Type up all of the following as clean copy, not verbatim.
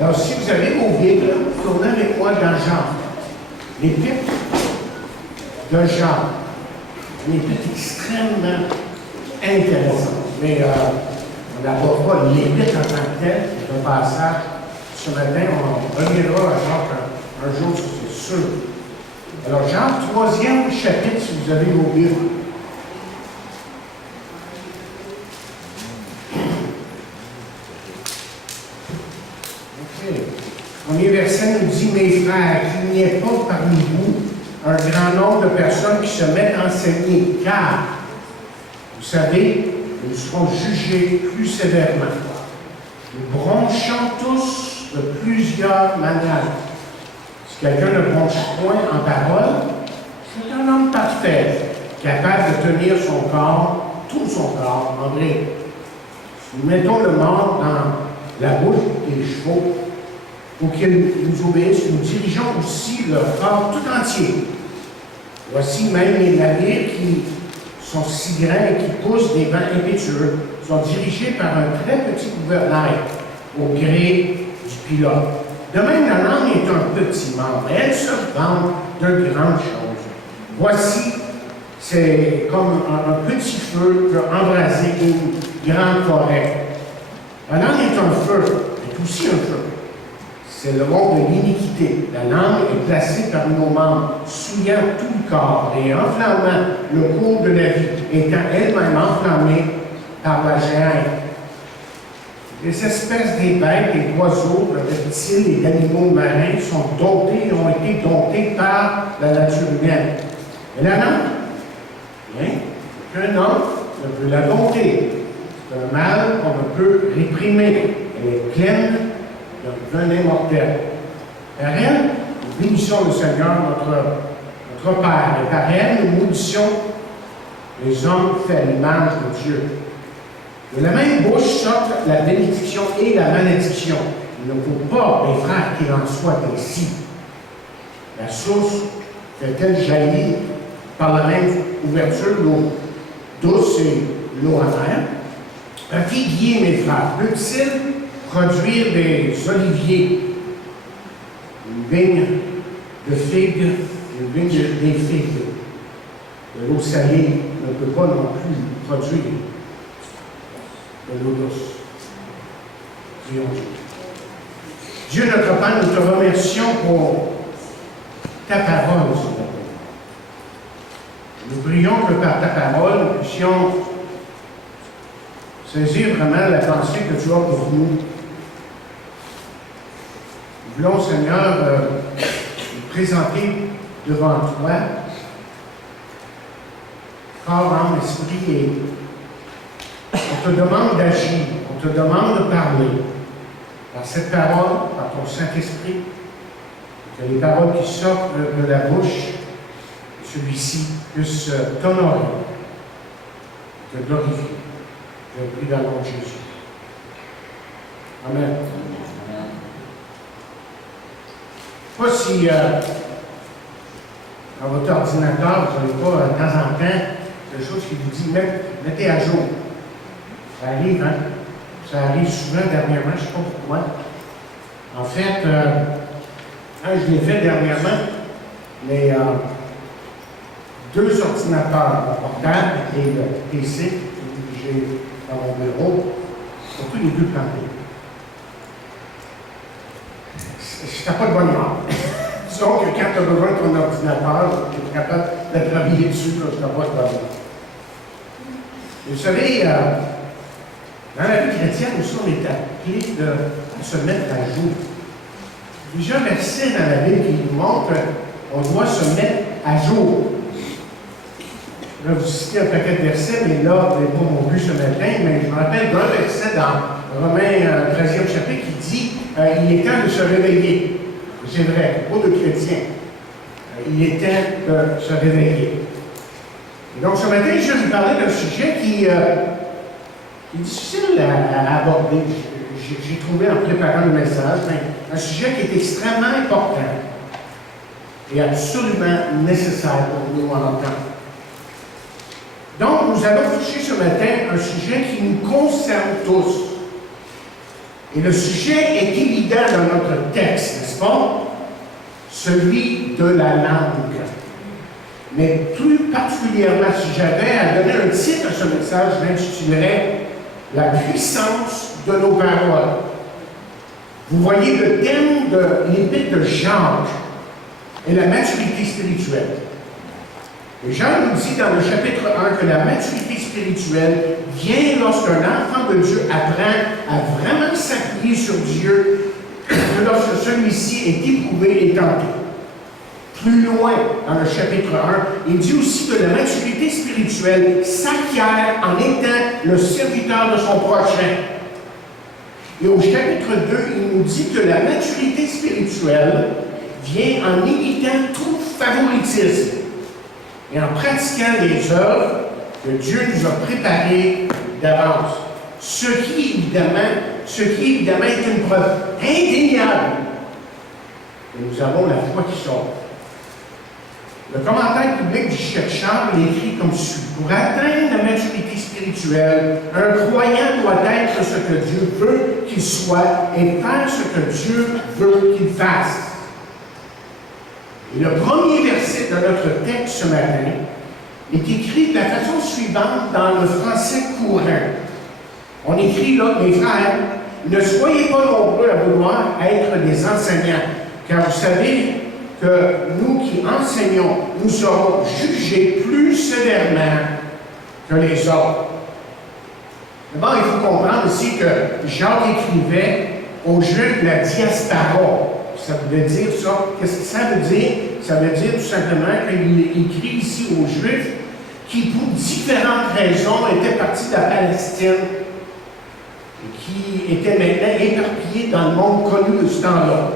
Alors, si vous avez vos Bibles, tournez avec moi dans Jean. L'épître de Jean. Une épître extrêmement intéressante. Mais on n'abordera pas l'épître en tant que tel, c'est un passage. Ce matin, on reviendra à Jean un jour, c'est sûr. Alors, Jean, 3e chapitre, si vous avez vos Bibles. Premier verset nous dit, mes frères, qu'il n'y ait pas parmi vous un grand nombre de personnes qui se mettent à enseigner, car, vous savez, nous serons jugés plus sévèrement. Nous bronchons tous de plusieurs manières. Si quelqu'un ne bronche point en parole, c'est un homme parfait, capable de tenir son corps, tout son corps, en vrai. Si nous mettons le mort dans la bouche des chevaux, pour qu'ils nous obéissent, nous dirigeons aussi leur corps tout entier. Voici même les navires qui sont si grands et qui poussent des vents impétueux, sont dirigés par un très petit gouvernail au gré du pilote. De même, la langue est un petit membre, elle se vante de grandes choses. Voici, c'est comme un petit feu peut embraser une grande forêt. La langue est un feu, est aussi un feu. C'est le monde de l'iniquité. La langue est placée parmi nos membres, souillant tout le corps et enflammant le cours de la vie, étant elle-même enflammée par la géhenne. Les espèces des bêtes, des oiseaux, de reptiles et d'animaux marins sont dotés, ont été dotés par la nature humaine. Et la langue, bien, qu'un homme ne peut la dompter. C'est un mal qu'on ne peut réprimer. Elle est pleine de venin mortel. Par elle, nous bénissons le Seigneur, notre Père, et par elle, nous maudissons les hommes faits à l'image de Dieu. De la même bouche sortent la bénédiction et la malédiction. Il ne faut pas, mes frères, qu'il en soit ainsi. La source fait-elle jaillir par la même ouverture l'eau douce et l'eau amère? Un figuier, mes frères, peut-il produire des oliviers, une vigne de figues, une vigne des figues? De l'eau salée ne peut pas non plus produire de l'eau douce. Prions Dieu. Dieu notre Père, nous te remercions pour ta parole ce matin. Nous prions que par ta parole, nous puissions saisir vraiment la pensée que tu as pour nous. Nous voulons, Seigneur, nous présenter devant toi, corps, âme, esprit, et on te demande d'agir, on te demande de parler par cette parole, par ton Saint-Esprit, que les paroles qui sortent de la bouche de celui-ci puissent t'honorer, te glorifier. Je prie dans le nom de Jésus. Amen. Je ne sais pas si dans votre ordinateur, vous n'avez pas de temps en temps quelque chose qui vous dit mettez à jour. Ça arrive, hein? Ça arrive souvent dernièrement, je ne sais pas pourquoi. En fait, je l'ai fait dernièrement, mais deux ordinateurs portables et le PC que j'ai dans mon bureau, surtout les deux plantés. Je n'ai pas de bonne humeur. Disons que quand tu as besoin de ton ordinateur, tu es capable de travailler dessus, je n'ai pas de bonne humeur. Vous savez, dans la vie chrétienne, nous sommes appelés de se mettre à jour. Plusieurs versets dans la Bible qui nous montrent qu'on doit se mettre à jour. Je vais vous citer un paquet de versets, mais là, ce n'est pas mon but ce matin, mais je me rappelle d'un verset dans Romains 13e chapitre qui dit il est temps de se réveiller. C'est vrai, pas de chrétiens. Il est temps de se réveiller. Et donc ce matin, je vais vous parler d'un sujet qui est difficile à aborder. J'ai trouvé en préparant le message, un sujet qui est extrêmement important et absolument nécessaire pour nous en entendre. Donc, nous allons toucher ce matin un sujet qui nous concerne tous. Et le sujet est évident dans notre texte, n'est-ce pas? Celui de la langue. Mais plus particulièrement, si j'avais à donner un titre à ce message, je l'intitulerais « La puissance de nos paroles ». Vous voyez, le thème de l'épître de Jacques est la maturité spirituelle. Et Jean nous dit dans le chapitre 1 que la maturité spirituelle vient lorsqu'un enfant de Dieu apprend à vraiment s'appuyer sur Dieu, que lorsque celui-ci est éprouvé et tenté. Plus loin, dans le chapitre 1, il dit aussi que la maturité spirituelle s'acquiert en étant le serviteur de son prochain. Et au chapitre 2, il nous dit que la maturité spirituelle vient en évitant tout favoritisme et en pratiquant les œuvres que Dieu nous a préparées d'avance. Ce qui évidemment est une preuve indéniable que nous avons la foi qui sauve. Le commentaire public du chercheur l'écrit comme suit. Pour atteindre la maturité spirituelle, un croyant doit être ce que Dieu veut qu'il soit et faire ce que Dieu veut qu'il fasse. Et le premier verset de notre texte ce matin est écrit de la façon suivante dans le français courant. On écrit là, mes frères, ne soyez pas nombreux à vouloir être des enseignants, car vous savez que nous qui enseignons, nous serons jugés plus sévèrement que les autres. D'abord, il faut comprendre ici que Jacques écrivait aux Juifs de la diaspora. Ça veut dire ça. Qu'est-ce que ça veut dire? Ça veut dire tout simplement qu'il écrit ici aux Juifs qui, pour différentes raisons, étaient partis de la Palestine et qui étaient maintenant éparpillés dans le monde connu de ce temps-là.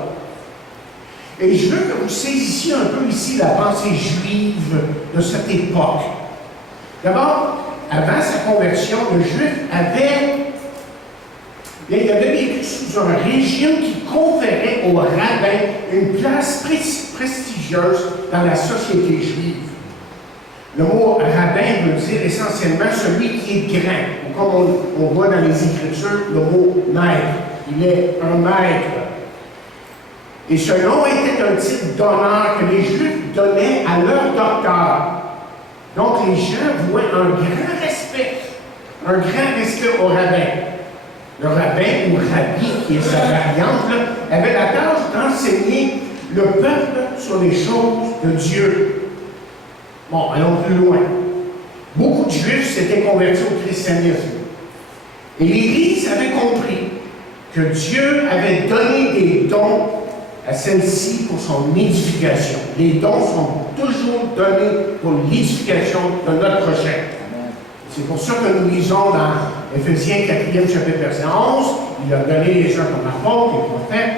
Et je veux que vous saisissiez un peu ici la pensée juive de cette époque. D'abord, avant sa conversion, le Juif avait vécu sous un régime qui conférait aux rabbins une place prestigieuse dans la société juive. Le mot rabbin veut dire essentiellement celui qui est grand, ou comme on voit dans les Écritures, le mot maître. Il est un maître. Et ce nom était un titre d'honneur que les Juifs donnaient à leur docteur. Donc les gens vouaient un grand respect au rabbin. Le rabbin ou rabbi, qui est sa variante, là, avait la tâche d'enseigner le peuple sur les choses de Dieu. Bon, allons plus loin. Beaucoup de Juifs s'étaient convertis au christianisme. Et l'Église avait compris que Dieu avait donné des dons à celle-ci pour son édification. Les dons sont toujours donnés pour l'édification de notre prochain. C'est pour ça que nous lisons dans Éphésiens 4e chapitre verset 11, il a donné les uns comme apôtres, les prophètes,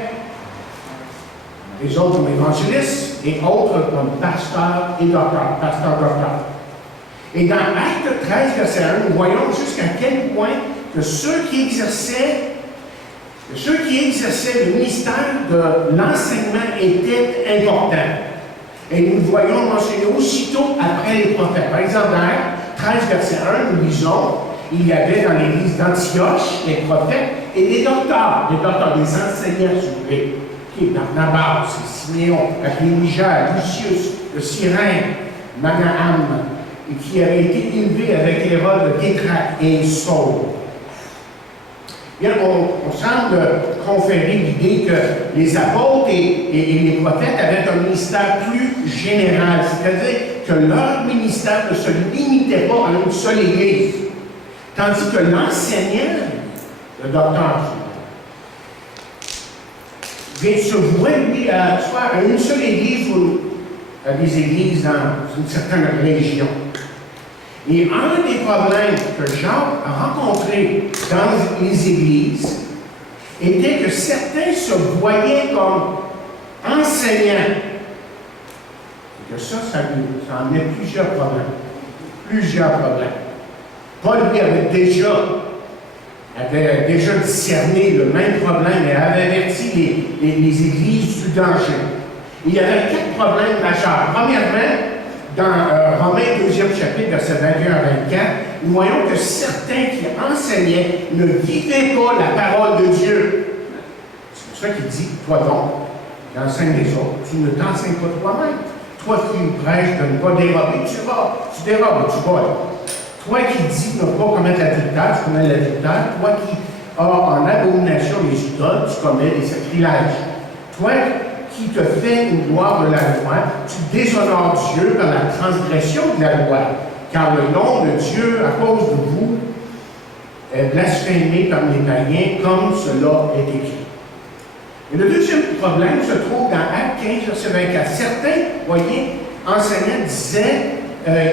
les autres comme évangélistes, et autres comme pasteurs et docteurs, Et dans Actes 13, verset 1, nous voyons jusqu'à quel point que ceux qui exerçaient le ministère de l'enseignement étaient importants. Et nous le voyons mentionné aussitôt après les prophètes. Par exemple, dans Actes 13, verset 1, nous lisons, il y avait dans l'église d'Antioche des prophètes et des docteurs, des enseignants, s'il vous plaît. Barnabas, Siméon, Niger, Lucius, de Cyrène, Manaam, et qui avait été élevé avec Hérode de Tétrac et Saul. Bien, on semble conférer l'idée que les apôtres et les prophètes avaient un ministère plus général, c'est-à-dire que leur ministère ne se limitait pas à une seule église, tandis que l'enseignant, le docteur, vient se vouer, lui, soit à une seule église ou à des églises dans une certaine région. Et un des problèmes que Jacques a rencontrés dans les églises était que certains se voyaient comme enseignants. Et que ça amenait plusieurs problèmes. Paul, lui, avait déjà discerné le même problème et avait averti les églises du danger. Il y avait 4 problèmes majeurs. Premièrement, dans Romains 2e chapitre, verset 21 à 24, nous voyons que certains qui enseignaient ne vivaient pas la parole de Dieu. C'est pour ça qu'il dit, toi donc, qui enseigne les autres, tu ne t'enseignes pas toi-même. Toi qui prêches de ne pas dérober, tu dérobes, tu voles. Toi qui dis de ne pas commettre l'adultère, tu commets l'adultère. Toi qui as en abomination les idoles, tu commets les sacrilèges. Toi qui te fais une gloire de la loi, tu déshonores Dieu par la transgression de la loi, car le nom de Dieu, à cause de vous, est blasphémé par les païens, comme cela est écrit. Et le deuxième problème se trouve dans Actes 15, verset 24. Certains, voyez, enseignants disaient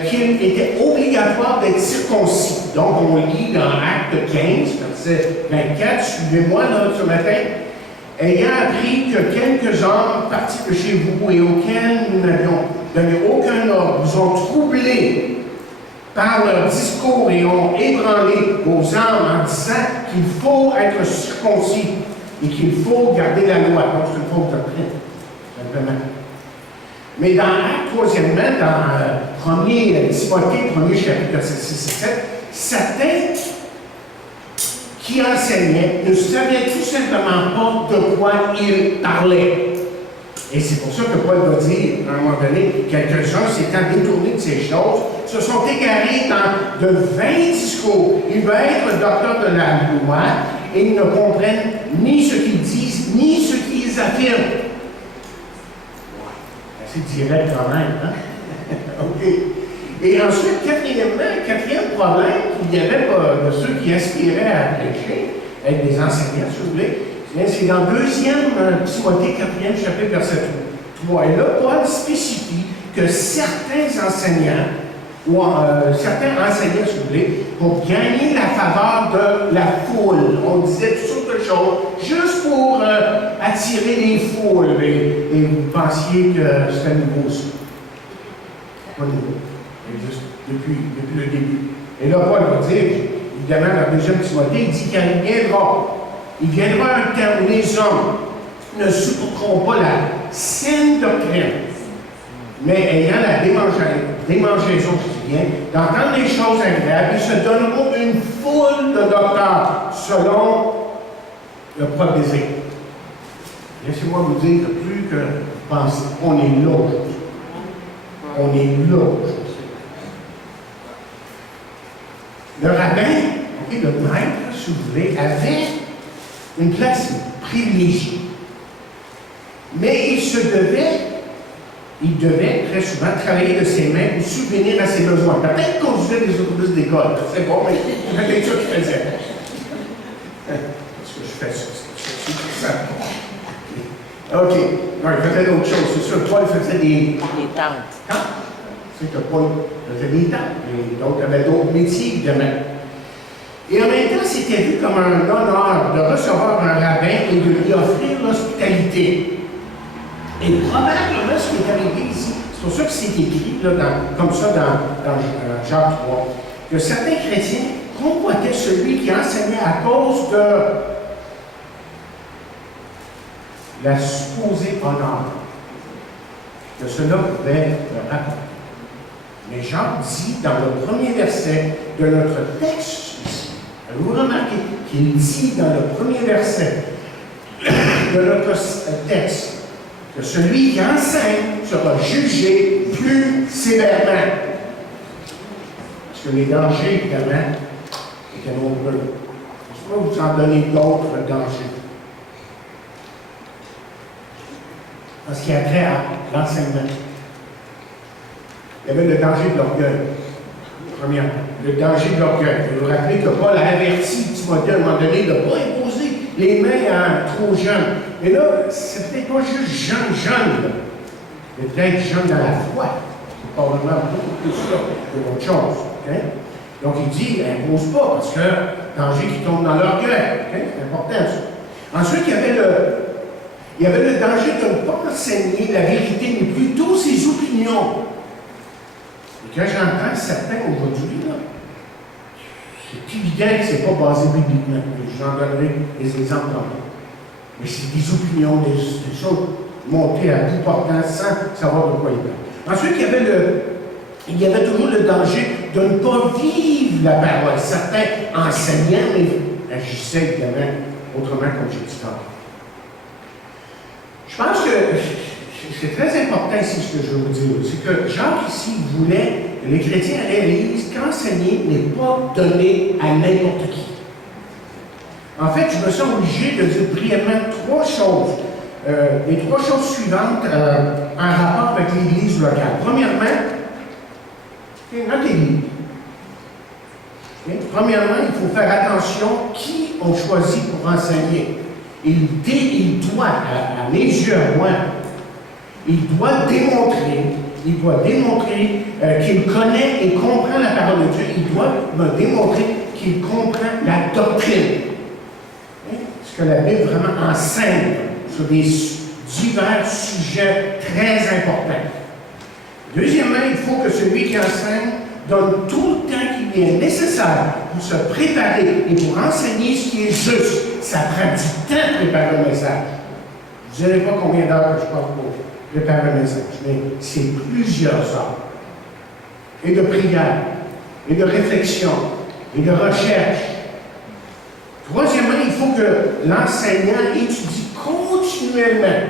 qu'il était obligatoire d'être circoncis. Donc, on lit dans Actes 15, verset 24, suivez-moi là, ce matin. Ayant appris que quelques hommes partis de chez vous et auxquels nous n'avions donné aucun ordre, vous ont troublés par leur discours et ont ébranlé vos âmes en disant qu'il faut être circoncis et qu'il faut garder la loi. Donc, c'est une fausse doctrine, simplement. Mais dans Actes, troisièmement, dans 1er Timothée, 1er chapitre, verset 6 et 7, certains qui enseignaient ne savaient tout simplement pas de quoi ils parlaient. Et c'est pour ça que Paul va dire, à un moment donné, quelques-uns s'étant détournés de ces choses, se sont égarés dans de vains discours. Ils veulent être docteurs de la loi et ils ne comprennent ni ce qu'ils disent, ni ce qu'ils affirment. C'est direct quand même, hein? OK. Et ensuite, quatrième problème qu'il y avait de ceux qui aspiraient à prêcher, avec des enseignants, si vous voulez, c'est dans 2e Timothée, 4e chapitre, verset 3. Et là, Paul spécifie que certains enseignants, certains enseignants, si vous voulez, pour gagner la faveur de la foule, on disait toutes sortes de choses, juste pour attirer les foules, et vous pensiez que c'était nouveau ça. Pas nouveau. Juste depuis le début. Et là, Paul va dire, évidemment, dans 2e Timothée, il dit qu'il viendra un temps où les hommes ne supporteront pas la saine doctrine, mais ayant la démangeaison, je dis bien, d'entendre les choses agréables, ils se donneront une foule de docteurs selon le propre désir. Laissez-moi vous dire que plus que vous pensez, on est là aujourd'hui. On est là aujourd'hui. Le rabbin, le maître, si vous voulez, avait une place privilégiée. Mais il devait très souvent travailler de ses mains pour subvenir à ses besoins. Peut-être qu'il conduisait des autobus d'école, c'est bon, mais c'est peut-être ça qu'il faisait. Est-ce que je fais ça? C'est ça. OK. Non, il faisait d'autres choses. C'est sûr, Paul faisait des tentes. C'est que Paul faisait des tentes. Donc, il avait d'autres métiers, évidemment. Et en même temps, c'était vu comme un honneur de recevoir un rabbin et de lui offrir l'hospitalité. Et probablement, ce qui est arrivé ici, c'est pour ça que c'est écrit, là, comme ça, dans Jacques 3, que certains chrétiens convoitaient celui qui enseignait à cause de la supposée honneur que cela pouvait leur apporter. Mais Jacques dit dans le premier verset de notre texte ici, vous remarquez qu'il dit dans le premier verset de notre texte que celui qui enseigne sera jugé plus sévèrement. Parce que les dangers, évidemment, étaient nombreux. Je ne vais pas vous en donner d'autres dangers. Parce qu'il y a trait à l'enseignement. Il y avait le danger de l'orgueil. Premièrement, le danger de l'orgueil. Vous vous rappelez que Paul a averti Timothée à un moment donné de ne pas imposer les mains à trop jeunes. Et là, c'est peut-être pas juste jeune, mais peut-être jeune dans la foi. C'est probablement beaucoup plus ça que d'autres choses. Okay? Donc il dit, impose pas, parce que danger qui tombe dans l'orgueil. Okay? C'est important ça. Ensuite, il y avait le danger de ne pas enseigner la vérité, mais plutôt ses opinions. Et quand j'entends certains aujourd'hui, c'est évident que ce n'est pas basé bibliquement. J'en donnerai des exemples tantôt. Mais c'est des opinions, des choses montées à bout portant sans savoir de quoi il parle. Ensuite, il y avait il y avait toujours le danger de ne pas vivre la parole. Certains enseignants, mais agissaient évidemment autrement, comme j'ai dit tantôt. Je pense que c'est très important ici ce que je veux vous dire. C'est que Jacques ici voulait que les chrétiens réalisent qu'enseigner n'est pas donné à n'importe qui. En fait, je me sens obligé de dire brièvement trois choses. Les trois choses suivantes en rapport avec l'Église locale. Premièrement, notre Église. Premièrement, il faut faire attention qui on choisit pour enseigner. Il doit, à mes yeux, à moi, il doit démontrer qu'il connaît et comprend la parole de Dieu. Il doit me démontrer qu'il comprend la doctrine. Ce que la Bible vraiment enseigne sur des divers sujets très importants. Deuxièmement, il faut que celui qui enseigne donne tout le temps qu'il est nécessaire pour se préparer et pour enseigner ce qui est juste. Ça prend du temps de préparer le message. Je ne dirai pas combien d'heures que je parle pour préparer le message, mais c'est plusieurs heures. Et de prière, et de réflexion, et de recherche. Troisièmement, il faut que l'enseignant étudie continuellement.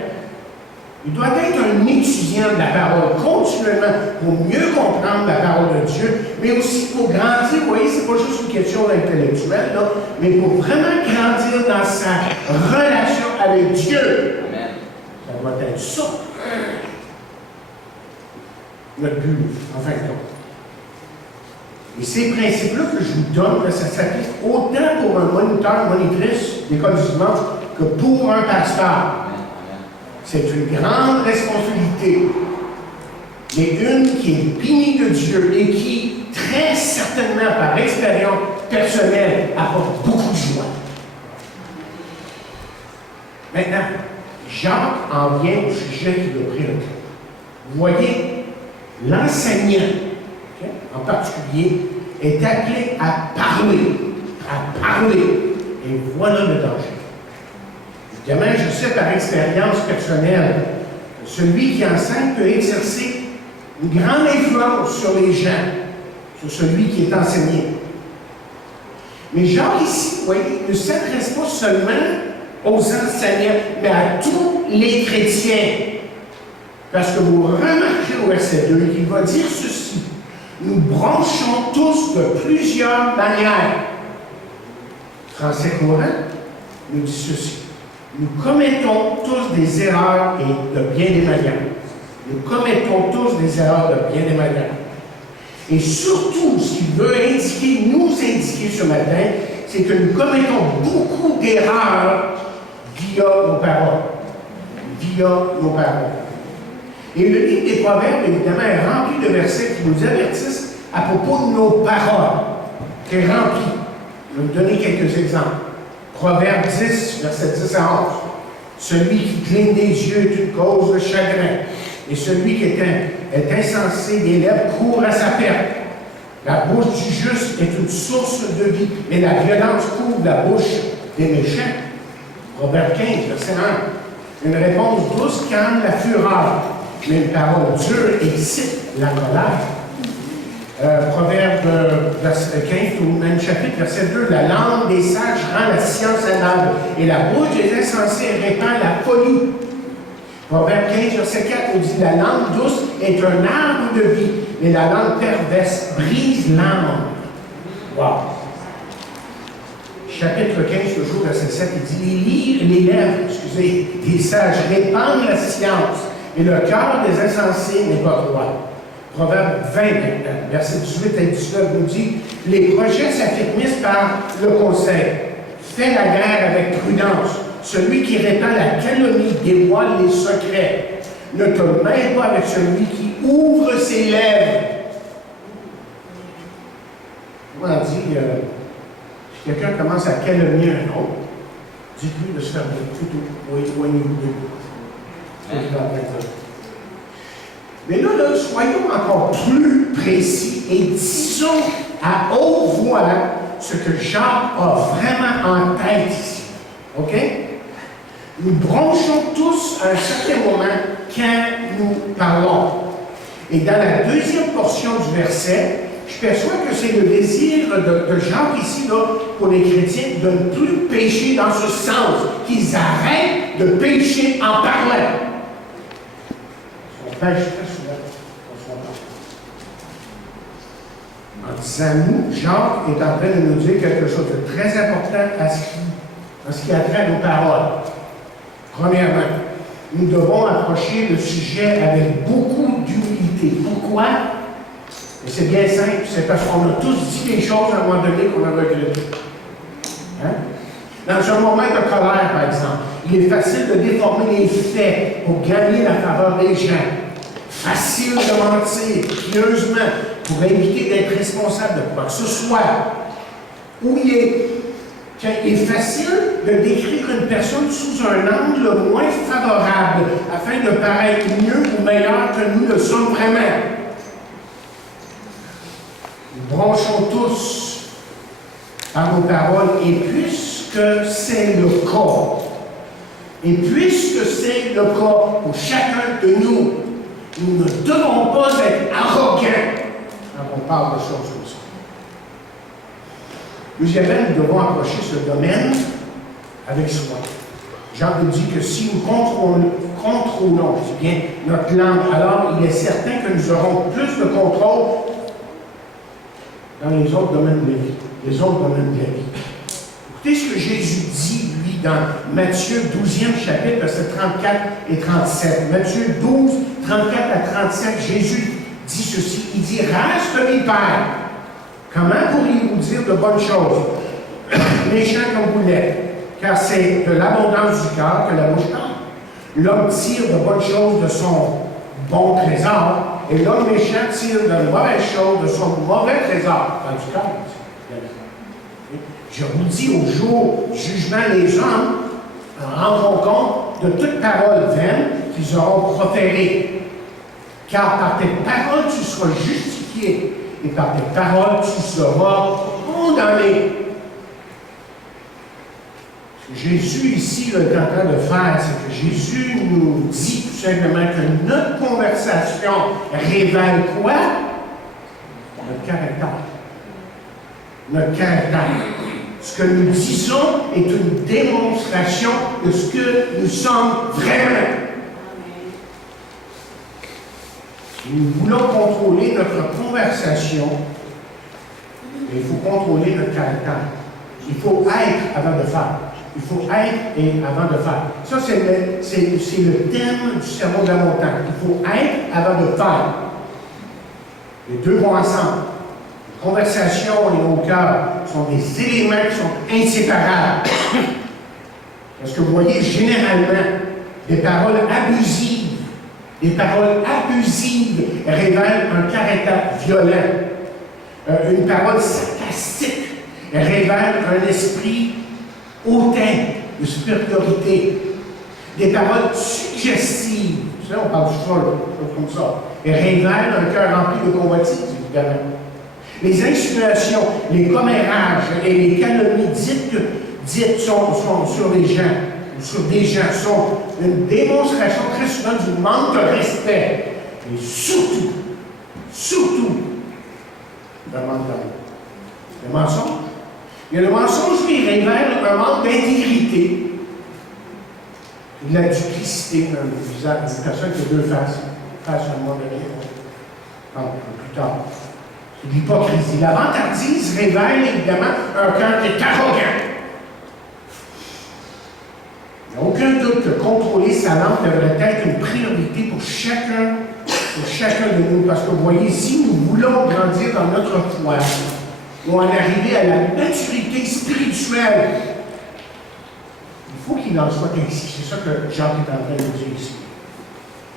Il doit être un étudiant de la parole continuellement pour mieux comprendre la parole de Dieu, mais aussi pour grandir. Vous voyez, ce n'est pas juste une question intellectuelle, là, mais pour vraiment grandir dans sa relation avec Dieu. Amen. Ça doit être ça. Notre but, en fin de compte. Et ces principes-là que je vous donne, ça s'applique autant pour un moniteur, monitrice d'école du dimanche que pour un pasteur. C'est une grande responsabilité, mais une qui est bénie de Dieu et qui, très certainement, par expérience personnelle, apporte beaucoup de joie. Maintenant, Jacques en vient au sujet qui doit priorité. Vous voyez, l'enseignant, en particulier, est appelé à parler. À parler. Et voilà le danger. Évidemment, je sais par expérience personnelle que celui qui enseigne peut exercer une grande influence sur les gens, sur celui qui est enseigné. Mais Jacques ici, vous voyez, ne s'adresse pas seulement aux enseignants, mais à tous les chrétiens. Parce que vous remarquez au verset 2 qu'il va dire ceci. Nous branchons tous de plusieurs manières. Français courant nous dit ceci. Nous commettons tous des erreurs et de bien des manières. Nous commettons tous des erreurs de bien des manières. Et surtout, ce qu'il veut indiquer, nous indiquer ce matin, c'est que nous commettons beaucoup d'erreurs via nos paroles. Via nos paroles. Et le livre des Proverbes, évidemment, est rempli de versets qui nous avertissent à propos de nos paroles. C'est rempli. Je vais vous donner quelques exemples. Proverbe 10, verset 10 à 11. Celui qui cligne des yeux est une cause de chagrin, et celui qui est insensé des lèvres court à sa perte. La bouche du juste est une source de vie, mais la violence couvre la bouche des méchants. Proverbe 15, verset 1. Une réponse douce calme la fureur, mais une parole dure excite la colère. Proverbe 15, ou même chapitre, verset 2, la langue des sages rend la science aimable, et la bouche des insensés répand la folie. Proverbe 15, verset 4, nous dit, la langue douce est un arbre de vie, mais la langue perverse brise l'âme. Wow! Chapitre 15, toujours, verset 7, il dit, les lèvres, des sages répandent la science, et le cœur des insensés n'est pas droit. Proverbe 20, verset 18 et 19 nous dit « Les projets s'affirmissent par le conseil. Fais la guerre avec prudence. Celui qui répand la calomnie dévoile les secrets. Ne te mêle pas avec celui qui ouvre ses lèvres. » Comment dit, si quelqu'un commence à calomnier un autre, dites-lui de se faire tout éloigner-vous de lui. C'est ce qu'il est en train de dire. Mais là, soyons encore plus précis et disons à haute voix ce que Jacques a vraiment en tête ici. OK? Nous bronchons tous à un certain moment quand nous parlons. Et dans la deuxième portion du verset, je perçois que c'est le désir de Jacques ici, là, pour les chrétiens, de ne plus pécher dans ce sens, qu'ils arrêtent de pécher en parlant. On pêche très souvent. En disant nous, Jacques est en train de nous dire quelque chose de très important en ce qui a trait à nos paroles. Premièrement, nous devons approcher le sujet avec beaucoup d'humilité. Pourquoi? Et c'est bien simple, c'est parce qu'on a tous dit des choses à un moment donné qu'on a regretté. Hein? Dans un moment de colère, par exemple, il est facile de déformer les faits pour gagner la faveur des gens. Facile de mentir pieusement pour éviter d'être responsable de quoi que ce soit. Ou il est facile de décrire une personne sous un angle moins favorable afin de paraître mieux ou meilleur que nous le sommes vraiment. Nous bronchons tous par nos paroles, et puisque c'est le cas, pour chacun de nous, nous ne devons pas être arrogants quand on parle de choses comme ça. Deuxièmement, nous devons approcher ce domaine avec soin. Jean nous dit que si nous contrôlons, je dis bien, notre langue, alors il est certain que nous aurons plus de contrôle dans les autres domaines de la vie. Écoutez ce que Jésus dit, lui, dans Matthieu 12e chapitre, versets 34 et 37. Matthieu 12, 34 à 37, Jésus dit ceci. Il dit, rage de mes pères, comment pourriez-vous dire de bonnes choses, méchants comme vous l'êtes, car c'est de l'abondance du cœur que la bouche parle. L'homme tire de bonnes choses de son bon trésor, et l'homme méchant tire de mauvaises choses de son mauvais trésor dans du cœur. Je vous dis, au jour du jugement, les hommes en rendront compte de toute parole vaine qu'ils auront proférée. Car par tes paroles, tu seras justifié, et par tes paroles, tu seras condamné. Ce que Jésus, ici, est en train de faire, c'est que Jésus nous dit tout simplement que notre conversation révèle quoi? Notre caractère. Notre caractère. Ce que nous disons est une démonstration de ce que nous sommes vraiment. Si nous voulons contrôler notre conversation, il faut contrôler notre caractère. Il faut être avant de faire. Il faut être et avant de faire. Ça, c'est le thème du sermon de la montagne. Il faut être avant de faire. Les deux vont ensemble. La conversation et nos cœurs sont des éléments qui sont inséparables. Parce que vous voyez, généralement, des paroles abusives révèlent un caractère violent. Une parole sarcastique révèle un esprit hautain, de supériorité. Des paroles suggestives, vous savez, on parle du sol, comme ça, et révèlent un cœur rempli de convoitise, évidemment. Les insinuations, les commérages et les calomnies dites sont sur les gens, ou sur des gens, sont une démonstration très souvent du manque de respect. Et surtout, le manque d'amour. Le mensonge. Et le mensonge, lui, révèle un manque d'intégrité, de la duplicité dans le visage d'une personne qui a deux faces. Face à un moment donné. Non, plus tard. C'est de l'hypocrisie. La vantardise révèle évidemment un cœur qui est arrogant. Il n'y a aucun doute que contrôler sa langue devrait être une priorité pour chacun de nous. Parce que vous voyez, si nous voulons grandir dans notre foi, ou en arriver à la maturité spirituelle, il faut qu'il en soit ainsi. C'est ça que Jacques est en train de dire ici.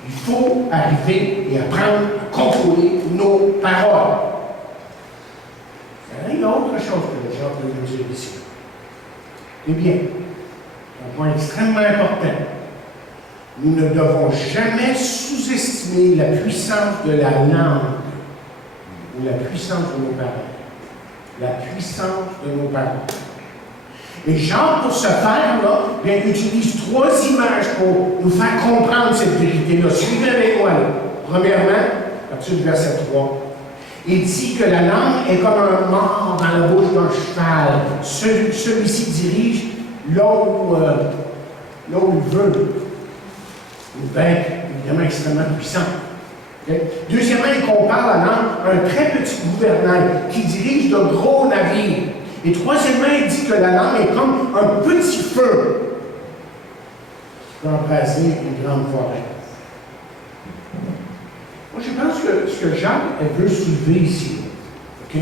Il faut arriver et apprendre à contrôler nos paroles. Il y a autre chose que Jacques veut nous dire ici. Eh bien, un point extrêmement important. Nous ne devons jamais sous-estimer la puissance de la langue ou la puissance de nos paroles. La puissance de nos paroles. Et Jean, pour ce faire-là, utilise trois images pour nous faire comprendre cette vérité-là. Suivez avec moi. Là. Premièrement, à partir du verset 3. Il dit que la langue est comme un mort dans la bouche d'un cheval. Celui-ci dirige là où il veut. Une bête, évidemment, extrêmement puissante. Okay? Deuxièmement, il compare la langue à un très petit gouvernail qui dirige de gros navires. Et troisièmement, il dit que la langue est comme un petit feu qui peut embraser une grande forêt. Moi, je pense que ce que Jacques veut soulever ici, OK?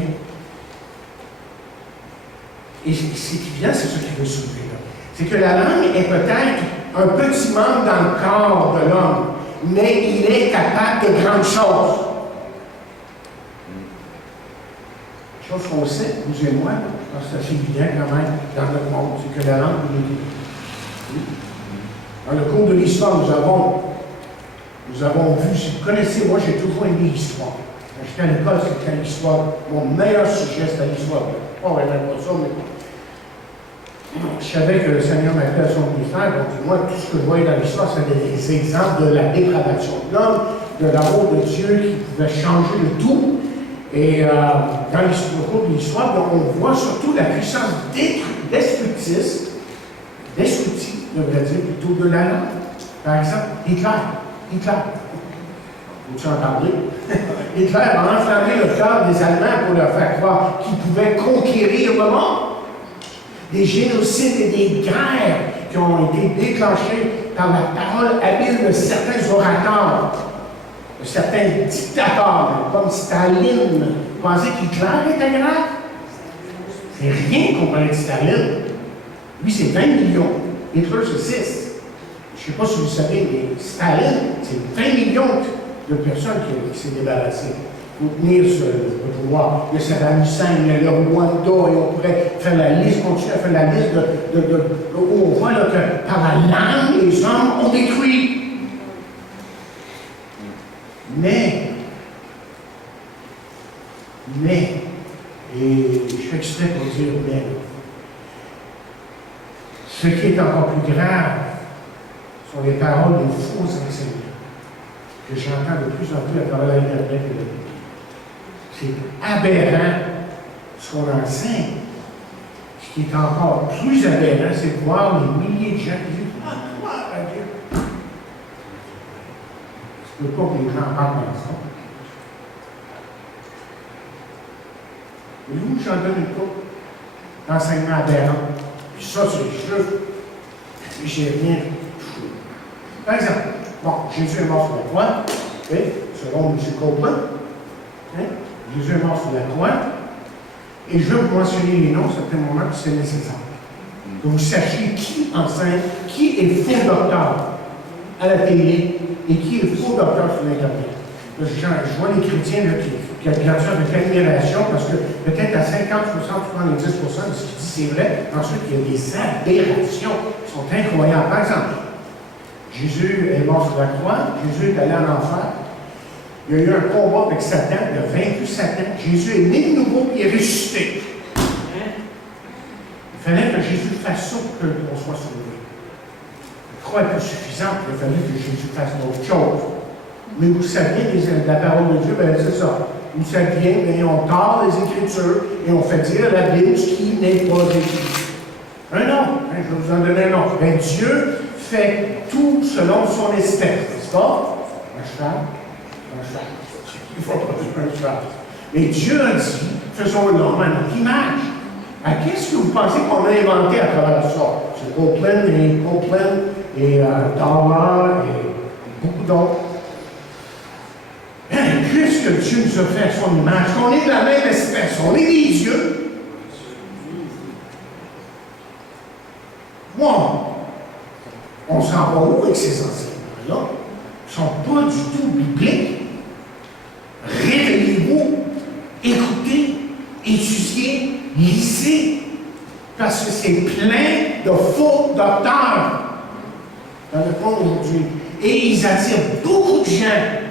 Et c'est évident, c'est ce qu'il veut soulever là. C'est que la langue est peut-être un petit membre dans le corps de l'homme, mais il est capable de grandes choses. Chose qu'on sait, vous et moi, je pense que c'est assez évident quand même dans notre monde, c'est que la langue est. Dans le cours de l'histoire, nous avons vu, si vous connaissez, moi j'ai toujours aimé l'histoire. Quand j'étais à l'école, c'était l'histoire. Mon meilleur sujet, c'était l'histoire. Pas vraiment pas ça, mais je savais que le Seigneur m'appelait à son ministère, donc moi, tout ce que je voyais dans l'histoire, c'était des exemples de la dégradation de l'homme, de l'amour de Dieu qui pouvait changer le tout. Et dans le cours de l'histoire, on voit surtout la puissance destructrice, devrait dire, plutôt de la langue. Par exemple, Hitler. Vous entendez? Hitler a enflammé le cœur des Allemands pour leur faire croire qu'ils pouvaient conquérir le monde. Des génocides et des guerres qui ont été déclenchés par la parole habile de certains orateurs, de certains dictateurs, comme Staline. Vous pensez qu'Hitler était grave? C'est rien comparé à Staline. Lui, c'est 20 millions. Hitler, c'est 6. Je ne sais pas si vous savez, mais Staline, c'est 20 millions de personnes qui s'est débarrassées pour tenir le pouvoir. Il y a Saddam Hussein, il y a le Rwanda, et on pourrait faire la liste, continuer à faire la liste où on voit là, que par la langue, les hommes ont détruit. Mais, et je fais exprès pour dire mais, ce qui est encore plus grave sont les paroles des faux enseignants que j'entends de plus en plus à travers l'Internet et la Bible. C'est aberrant ce qu'on enseigne. Ce qui est encore plus aberrant, c'est de voir les milliers de gens qui disent « Ah, gloire à Dieu! » Tu ne peux pas que les gens parlent dans ça. Mais vous, j'en donne une couple d'enseignements aberrants. Puis ça, c'est juste. Puis j'ai rien. Par exemple, bon, Jésus est mort sur la croix, okay, selon M. Copeland. Okay, Jésus est mort sur la croix. Et je vais vous mentionner les noms à certains moments, puis c'est nécessaire. Que vous sachiez qui enseigne, qui est faux docteur à la télé et qui est faux docteur sur l'Internet. Je vois les chrétiens là, qui regardent ça avec admiration parce que peut-être à 50, 60, 70% de ce qu'il dit c'est vrai. Ensuite, il y a des aberrations qui sont incroyables. Par exemple, Jésus est mort sur la croix, Jésus est allé en enfer. Il y a eu un combat avec Satan, il a vaincu Satan. Jésus est né de nouveau et est ressuscité. Il fallait que Jésus fasse ça pour qu'on soit sauvé. La croix est pas suffisante, il a fallu que Jésus fasse d'autres choses. Mais vous saviez, la parole de Dieu, ben c'est ça. Vous saviez, mais on tord les Écritures et on fait dire à la Bible ce qui n'est pas écrit. Un nom, je vais vous en donner un nom. Ben, Dieu fait tout selon son espèce, n'est-ce pas? Un cheval. Il ne faut pas dire un cheval. Mais Dieu a dit, faisons l'homme à notre image. Qu'est-ce que vous pensez qu'on a inventé à travers ça? C'est Copeland et Darwin et beaucoup d'autres. Qu'est-ce que Dieu nous a fait à son image? Qu'on est de la même espèce, on est des dieux. Moi, on s'en va où avec ces enseignements-là? Ils ne sont pas du tout bibliques. Réveillez-vous, écoutez, étudiez, lisez, parce que c'est plein de faux docteurs dans le monde aujourd'hui. Et ils attirent beaucoup de gens.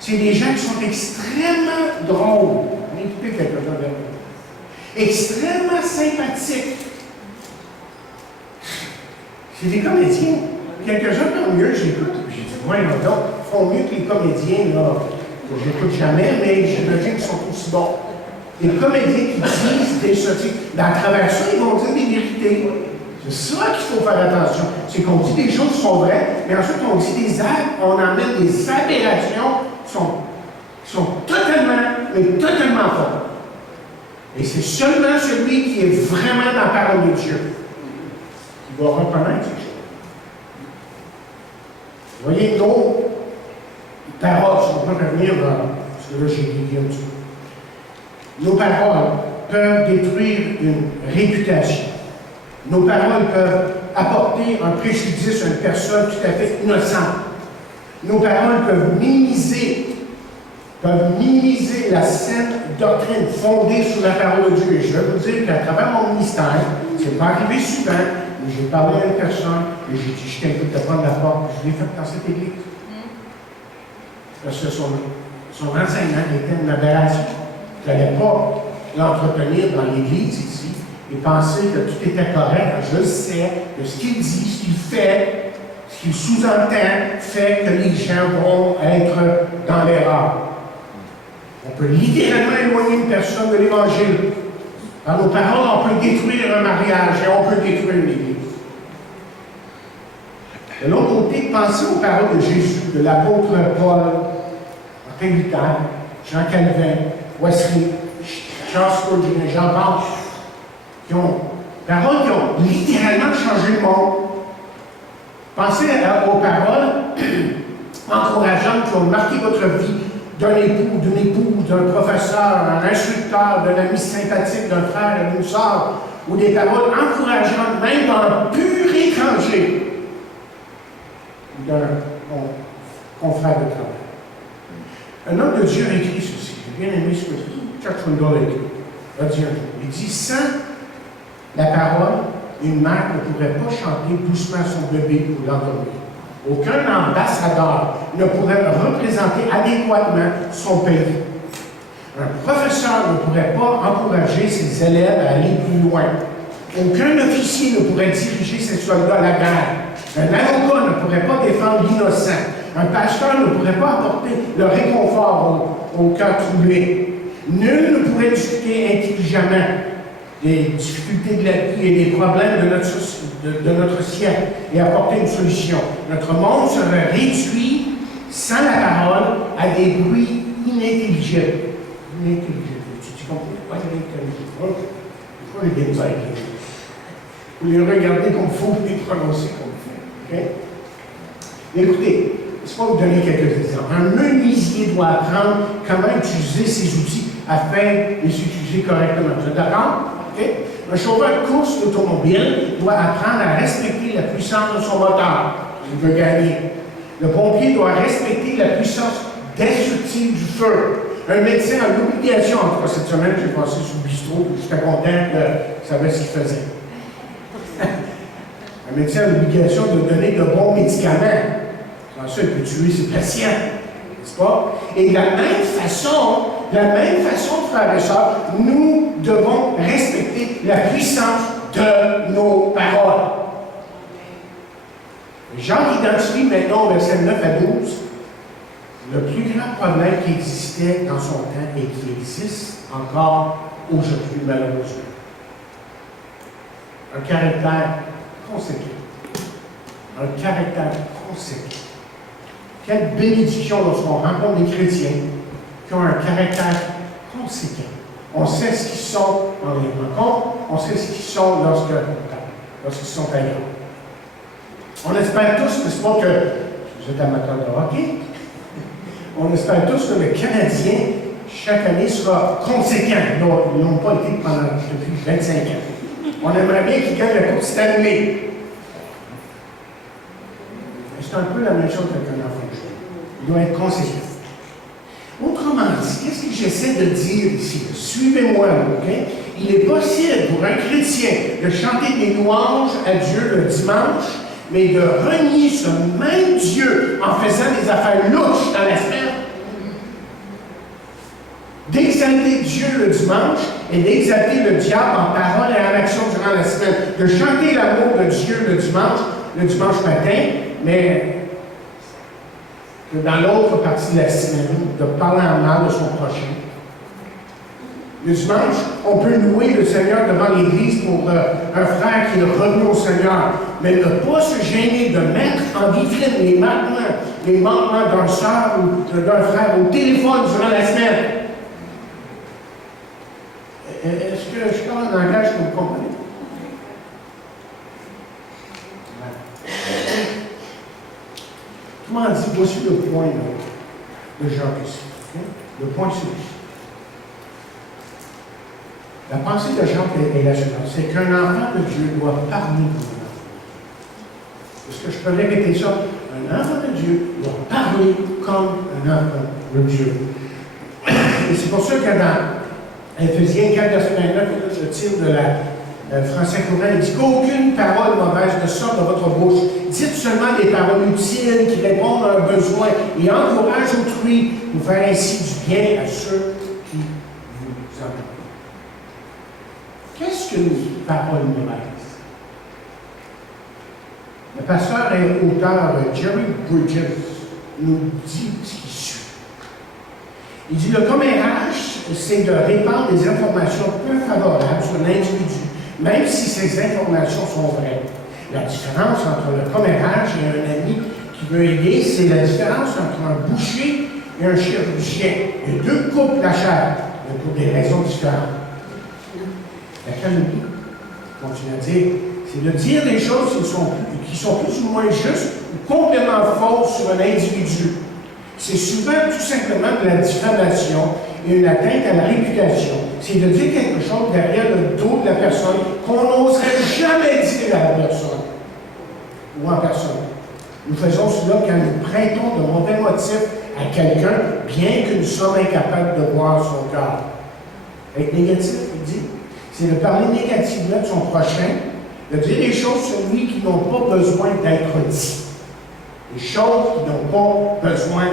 C'est des gens qui sont extrêmement drôles. On a écouté quelques-uns de eux. Extrêmement sympathiques. C'est des comédiens. Quelques-uns parmi eux, j'écoute, j'ai dit, voyons donc, ils font mieux que les comédiens là, que j'écoute jamais, mais j'imagine qu'ils sont aussi bons. Des comédiens qui disent des sottises. À travers ça, ils vont dire des vérités. C'est ça qu'il faut faire attention. C'est qu'on dit des choses qui sont vraies, mais ensuite on dit des actes, on emmène des aberrations qui sont totalement, mais totalement fausses. Et c'est seulement celui qui est vraiment dans la parole de Dieu qui va reconnaître ces choses. Vous voyez, nos paroles, si on peut revenir parce que là j'ai dévié un petit peu. Nos paroles peuvent détruire une réputation. Nos paroles peuvent apporter un préjudice à une personne tout à fait innocente. Nos paroles peuvent minimiser la saine doctrine fondée sur la parole de Dieu. Et je vais vous dire qu'à travers mon ministère, c'est pas arrivé souvent, mais j'ai parlé à une personne et j'ai dit, je t'invite de prendre la porte. Je l'ai fait dans cette église. Parce que son enseignement était une aberration. Je n'allais pas l'entretenir dans l'église ici et penser que tout était correct. Je le sais, que ce qu'il dit, ce qu'il fait, ce qu'il sous-entend, fait que les gens vont être dans l'erreur. On peut littéralement éloigner une personne de l'Évangile. Par nos paroles, on peut détruire un mariage et on peut détruire une église. De l'autre côté, pensez aux paroles de Jésus, de l'apôtre Paul, Martin Luther, Jean Calvin, Wesley, Charles Spurgeon, Jean Paul, qui ont littéralement changé le monde. Pensez aux paroles encourageantes qui ont marqué votre vie d'un époux, d'une épouse, d'un professeur, d'un instructeur, d'un ami sympathique, d'un frère, d'une sœur, ou des paroles encourageantes, même d'un pur étranger, ou d'un confrère de travail. Un homme de Dieu a écrit ceci. J'ai bien aimé ce que Chuck Swindoll a écrit. Il dit, sans la parole, une mère ne pourrait pas chanter doucement son bébé ou l'endormir. Aucun ambassadeur ne pourrait représenter adéquatement son pays. Un professeur ne pourrait pas encourager ses élèves à aller plus loin. Aucun officier ne pourrait diriger ses soldats à la guerre. Un avocat ne pourrait pas défendre l'innocent. Un pasteur ne pourrait pas apporter le réconfort au cœur troublé. Nul ne pourrait discuter intelligemment des difficultés de la vie et des problèmes de notre siècle et apporter une solution. Notre monde serait réduit, sans la parole, à des bruits inintelligibles. Tu comprends pas inintelligible? Il faut les détailler. Vous les regardez comme il faut, les prononcer comme il faut. Okay? Écoutez, laissez-moi vous donner quelques exemples. Un menuisier doit apprendre comment utiliser ses outils afin de les utiliser correctement. Vous êtes d'accord? Okay? Un chauffeur de course d'automobile doit apprendre à respecter la puissance de son moteur s'il veut gagner. Le pompier doit respecter la puissance destructive du feu. Un médecin a l'obligation, en tout cas cette semaine, j'ai passé sur le bistrot, j'étais content qu'il savait ce qu'il faisait. Un médecin a l'obligation de donner de bons médicaments. Sans ça, il peut tuer ses patients, n'est-ce pas? Et de la même façon, frères et sœurs, nous devons respecter la puissance de nos paroles. Jean identifie maintenant au verset 9 à 12 le plus grand problème qui existait dans son temps et qui existe encore aujourd'hui, malheureusement. Un caractère conséquent. Un caractère conséquent. Quelle bénédiction lorsqu'on rencontre des chrétiens qui ont un caractère conséquent. On sait ce qu'ils sont dans les rencontres, on sait ce qu'ils sont lorsqu'ils sont ailleurs. On espère tous, n'est-ce pas, que vous êtes amateur de hockey, on espère tous que le Canadien, chaque année, sera conséquent. Ils n'ont pas été depuis 25 ans. On aimerait bien qu'ils gagnent la Coupe Stanley. C'est un peu la même chose avec un enfant. Il doit être conséquent. Autrement dit, qu'est-ce que j'essaie de dire ici? Suivez-moi, OK? Il est possible pour un chrétien de chanter des louanges à Dieu le dimanche, mais de renier ce même Dieu en faisant des affaires louches dans la semaine. D'exalter Dieu le dimanche et d'exalter le diable en parole et en action durant la semaine. De chanter l'amour de Dieu le dimanche matin, mais que dans l'autre partie de la semaine, de parler en mal de son prochain. Le dimanche, on peut louer le Seigneur devant l'Église pour un frère qui est revenu au Seigneur, mais ne pas se gêner de mettre en vitrine les manquements d'un soeur ou d'un frère au téléphone durant la semaine. Est-ce que je parle en langage que vous comprenez? Comment dit, voici le point de Jacques ici. Okay? Le point c'est ici. La pensée de Jacques est la suivante, c'est qu'un enfant de Dieu doit parler comme un enfant. Est-ce que je peux répéter ça? Un enfant de Dieu doit parler comme un enfant de Dieu. Et c'est pour ça que dans Éphésiens 4, verset 29, je tire de la français courant, il dit qu'aucune parole mauvaise ne sort de votre bouche. Dites seulement des paroles utiles qui répondent à un besoin et encouragent autrui pour faire ainsi du bien à ceux qui vous entendent. Qu'est-ce qu'une parole mauvaise? Le pasteur et auteur Jerry Bridges nous dit ce qui suit. Il dit, le commérage, c'est de répandre des informations peu favorables sur l'individu, même si ces informations sont vraies. La différence entre le commérage et un ami qui veut aider, c'est la différence entre un boucher et un chirurgien. Les deux coupent la chair, mais pour des raisons différentes. La calomnie, continue à dire, c'est de dire des choses qui sont plus ou moins justes ou complètement fausses sur un individu. C'est souvent tout simplement de la diffamation et une atteinte à la réputation. C'est de dire quelque chose derrière le dos de la personne qu'on n'oserait jamais dire à la personne ou en personne. Nous faisons cela quand nous prêtons de mauvais motifs à quelqu'un, bien que nous sommes incapables de voir son cœur. Être négatif, il dit, c'est de parler négativement de son prochain, de dire des choses sur lui qui n'ont pas besoin d'être dites. Des choses qui n'ont pas besoin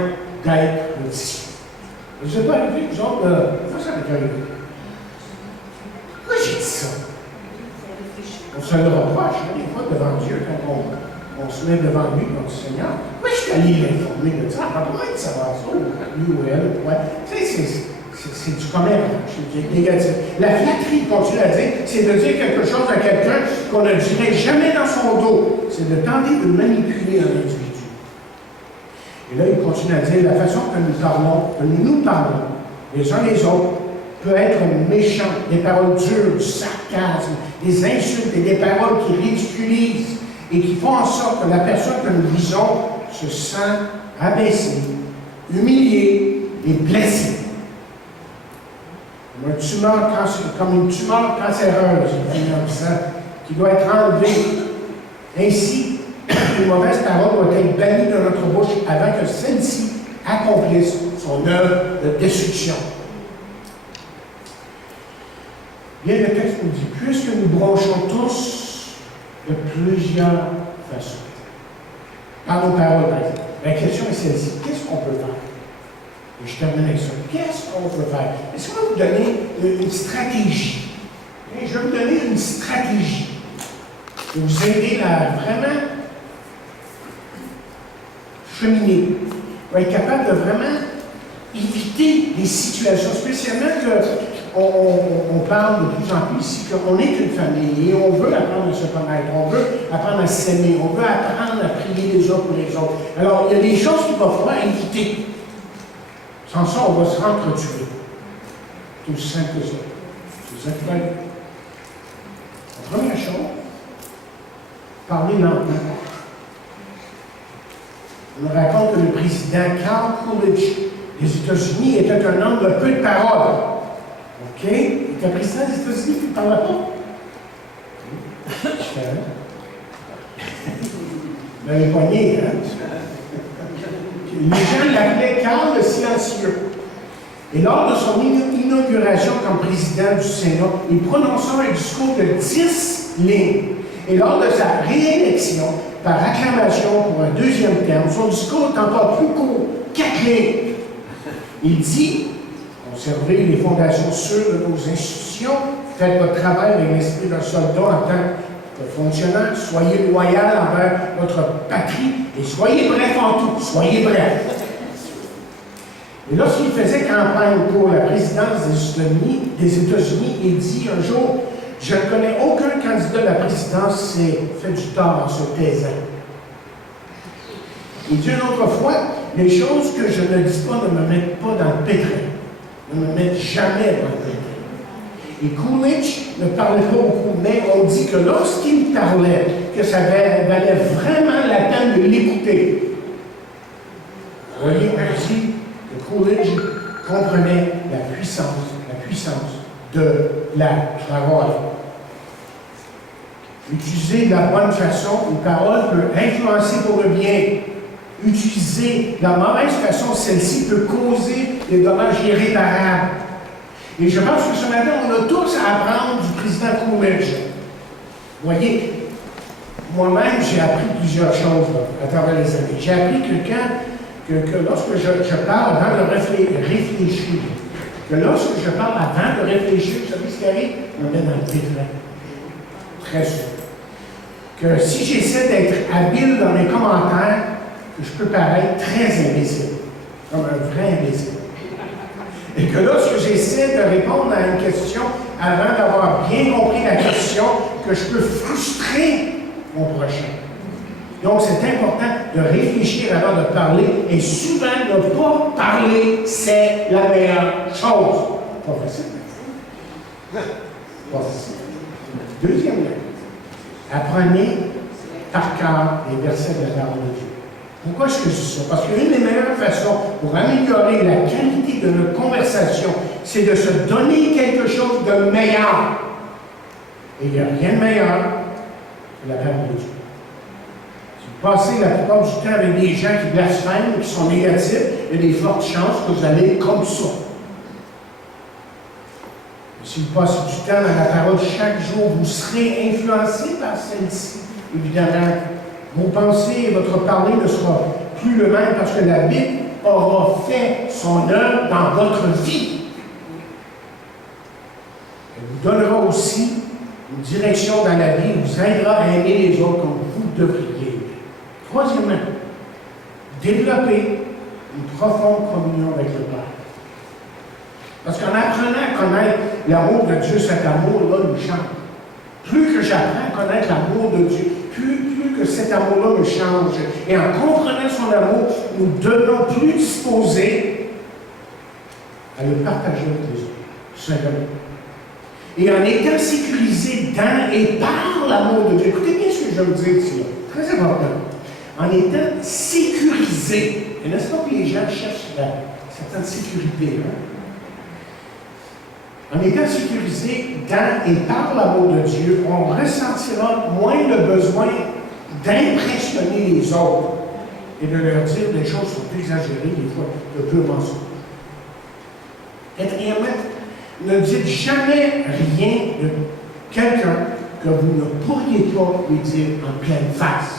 d'être dites. Je ne sais pas arrivé, vous autres, ça m'est arrivé. Pourquoi j'ai dit ça? On se le reproche, hein, des fois, devant Dieu, quand on se met devant lui, on dit, Seigneur, pourquoi je suis allé l'informer de ça? Comment il savoir ça, lui ou elle? Ouais. Tu sais, c'est du commérage, c'est négatif. La flatterie, continue à dire, c'est de dire quelque chose à quelqu'un qu'on ne dirait jamais dans son dos. C'est de tenter de manipuler un individu. Et là, il continue à dire, la façon que nous parlons, les uns les autres, peut être méchante, des paroles dures, du sarcasme, des insultes et des paroles qui ridiculisent et qui font en sorte que la personne que nous visons se sent abaissée, humiliée et blessée. Comme une tumeur cancéreuse, qui doit être enlevée. Ainsi, une mauvaise parole doit être bannie de notre bouche avant que celle-ci accomplisse son œuvre de destruction. Bien, le texte nous dit, puisque nous bronchons tous de plusieurs façons, par nos paroles, par exemple, la question est celle-ci, qu'est-ce qu'on peut faire? Et je termine avec ça. Qu'est-ce qu'on peut faire? Est-ce qu'on va vous donner une stratégie? Et je vais vous donner une stratégie pour vous aider à vraiment cheminer, pour être capable de vraiment éviter des situations, spécialement qu'on parle de plus en plus ici, qu'on est une famille et on veut apprendre à se connaître, on veut apprendre à s'aimer, on veut apprendre à prier les uns pour les autres. Alors, il y a des choses qu'il va falloir éviter. Sans ça, on va se s'entretuer. C'est aussi simple que ça. C'est ça qui va être. La première chose, parler lentement. On nous raconte que le président Carl Coolidge des États-Unis était un homme de peu de paroles. OK? Il était président des États-Unis, puis il ne parlait pas. Différent. Ben, les poignets, hein? Les gens l'appelaient Carl le silencieux. Et lors de son inauguration comme président du Sénat, il prononça un discours de 10 lignes. Et lors de sa réélection, par acclamation pour un deuxième terme, son discours est encore plus court, 4 lignes. Il dit, conservez les fondations sûres de nos institutions, faites votre travail avec l'esprit d'un soldat en tant que fonctionnaire, soyez loyal envers votre patrie et soyez bref en tout, soyez bref. Et lorsqu'il faisait campagne pour la présidence des États-Unis, il dit un jour, « Je ne connais aucun candidat à la présidence qui fait du tort en se taisant. » Il dit une autre fois, « Les choses que je ne dis pas ne me mettent pas dans le pétrin. Ne me mettent jamais dans le pétrin. » Et Coolidge ne parlait pas beaucoup, mais on dit que lorsqu'il parlait, que ça valait vraiment la peine de l'écouter. Vous voyez, on dit que Coolidge comprenait la puissance de la parole. Utiliser de la bonne façon, une parole peut influencer pour le bien. Utiliser de la mauvaise façon, celle-ci peut causer des dommages irréparables. Et je pense que ce matin, on a tous à apprendre du président Coolidge. Vous voyez, moi-même, j'ai appris plusieurs choses à travers les années. J'ai appris que lorsque je parle avant de réfléchir, que lorsque je parle avant de réfléchir, vous savez ce qui arrive? On me met dans le pétrin. Très sûr. Que si j'essaie d'être habile dans mes commentaires, que je peux paraître très imbécile, comme un vrai imbécile. Et que lorsque j'essaie de répondre à une question avant d'avoir bien compris la question, que je peux frustrer mon prochain. Donc, c'est important de réfléchir avant de parler et souvent ne pas parler, c'est la meilleure chose. Pas facile. Pas facile. Deuxièmement, apprenez par cœur les versets de la parole de Dieu. Pourquoi est-ce que je dis ça? Parce qu'une des meilleures façons pour améliorer la qualité de notre conversation, c'est de se donner quelque chose de meilleur. Et il n'y a rien de meilleur que la parole de Dieu. Si vous passez la plupart du temps avec des gens qui blasphèment, qui sont négatifs, il y a des fortes chances que vous allez comme ça. Et si vous passez du temps dans la parole chaque jour, vous serez influencé par celle-ci, évidemment. Vos pensées et votre parler ne sera plus le même parce que la Bible aura fait son œuvre dans votre vie. Elle vous donnera aussi une direction dans la vie, vous aidera à aimer les autres comme vous devriez. Troisièmement, développer une profonde communion avec le Père. Parce qu'en apprenant à connaître l'amour de Dieu, cet amour-là nous change. Plus que j'apprends à connaître l'amour de Dieu, plus que cet amour-là me change. Et en comprenant son amour, nous devenons plus disposés à le partager avec les autres, simplement. Et en étant sécurisés dans et par l'amour de Dieu, écoutez bien ce que je veux vous dire ici, très important. En étant sécurisés, et n'est-ce pas que les gens cherchent la certaine sécurité, hein? En étant sécurisé dans et par l'amour de Dieu, on ressentira moins le besoin d'impressionner les autres et de leur dire des choses qui sont exagérées, des fois, de pur mensonge. Quatrièmement, ne dites jamais rien de quelqu'un que vous ne pourriez pas lui dire en pleine face.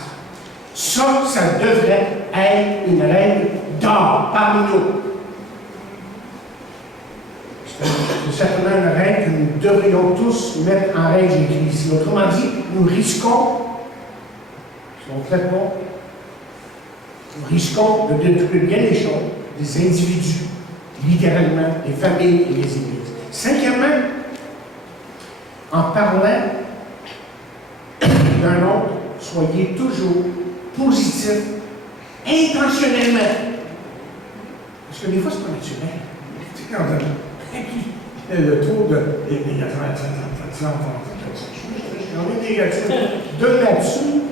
Ça devrait être une règle d'or parmi nous. C'est certainement une règle que nous devrions tous mettre en règle ici. Autrement dit, nous risquons, si on ne fait pas, nous risquons de détruire bien les choses, des individus, littéralement, les familles et les églises. Cinquièmement, en parlant d'un autre, soyez toujours positif, intentionnellement. Parce que des fois, c'est pas naturel. Tu sais, quand le taux de négatif de nature.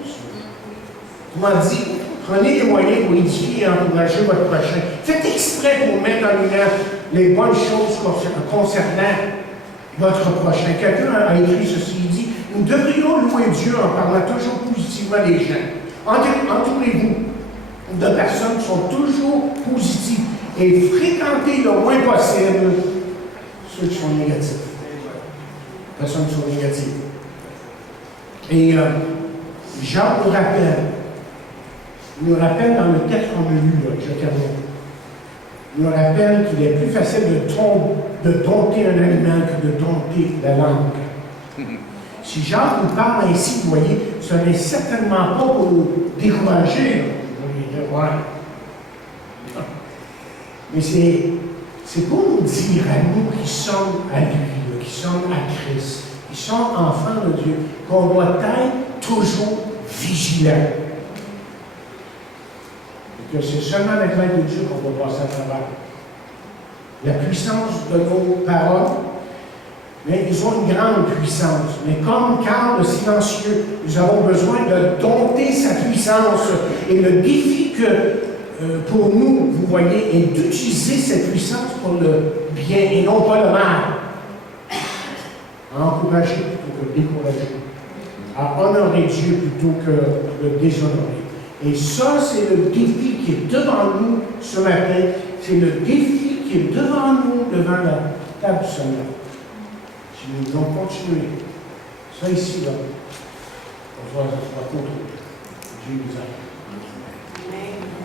Comment dit, prenez les moyens pour édifier et encourager votre prochain. Faites exprès pour mettre en lumière les bonnes choses concernant votre prochain. Quelqu'un a écrit ceci, il dit, nous devrions louer Dieu en parlant toujours positivement des gens. Entourez-vous de personnes qui sont toujours positives et fréquentez le moins possible ceux qui sont négatifs. Personnes qui sont négatives. Et Jean nous rappelle dans le texte qu'on a lu, là, je termine, nous rappelle qu'il est plus facile de dompter un animal que de dompter la langue. Si Jean nous parle ainsi, vous voyez, ce n'est certainement pas pour nous décourager. Vous voyez, ouais. Mais c'est pour nous dire à nous qui sommes à lui, là, qui sommes à Christ, qui sommes enfants de Dieu, qu'on doit être toujours vigilants. Et que c'est seulement avec l'aide de Dieu qu'on va passer à travers. La puissance de nos paroles, mais ils ont une grande puissance. Mais comme Karl le silencieux, nous avons besoin de dompter sa puissance. Et le défi que pour nous, vous voyez, est d'utiliser cette puissance pour le bien et non pas le mal. À encourager plutôt que décourager. À honorer Dieu plutôt que le déshonorer. Et ça, c'est le défi qui est devant nous ce matin. C'est le défi qui est devant nous, devant la table du Seigneur. Si nous voulons continuer, ça ici, là, on va contrôler. Dieu nous aide. Amen.